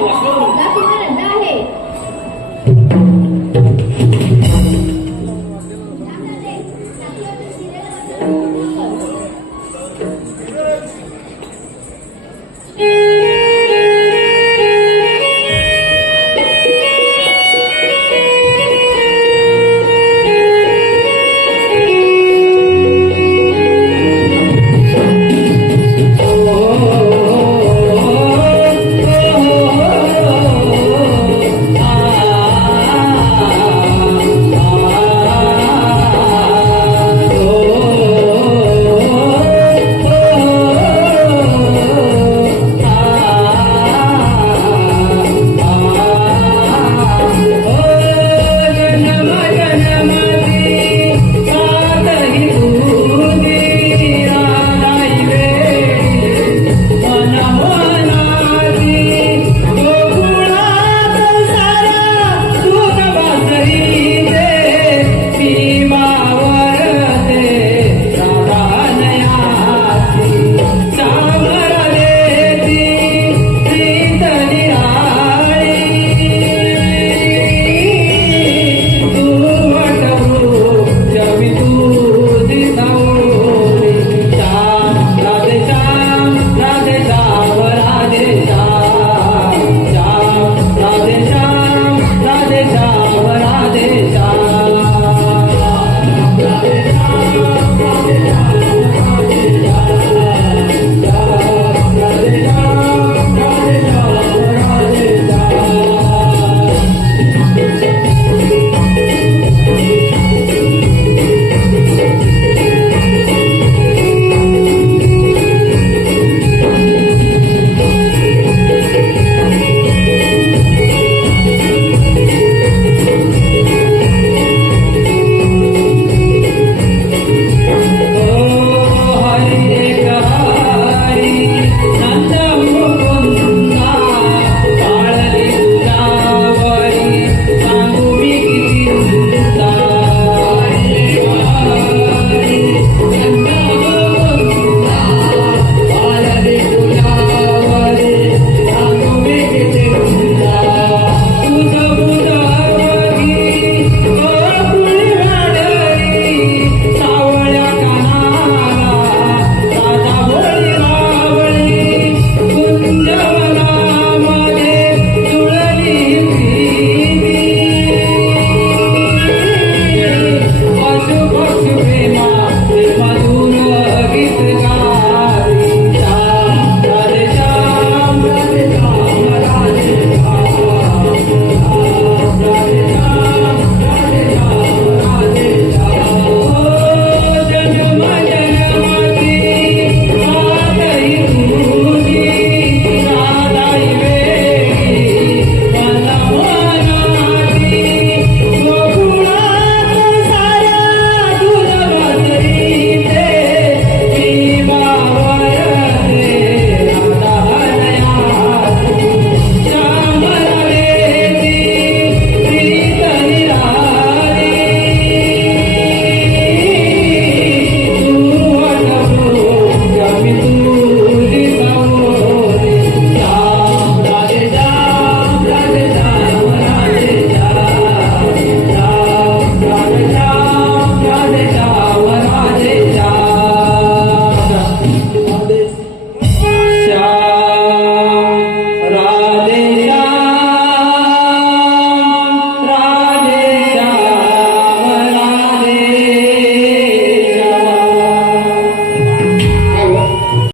Let's go.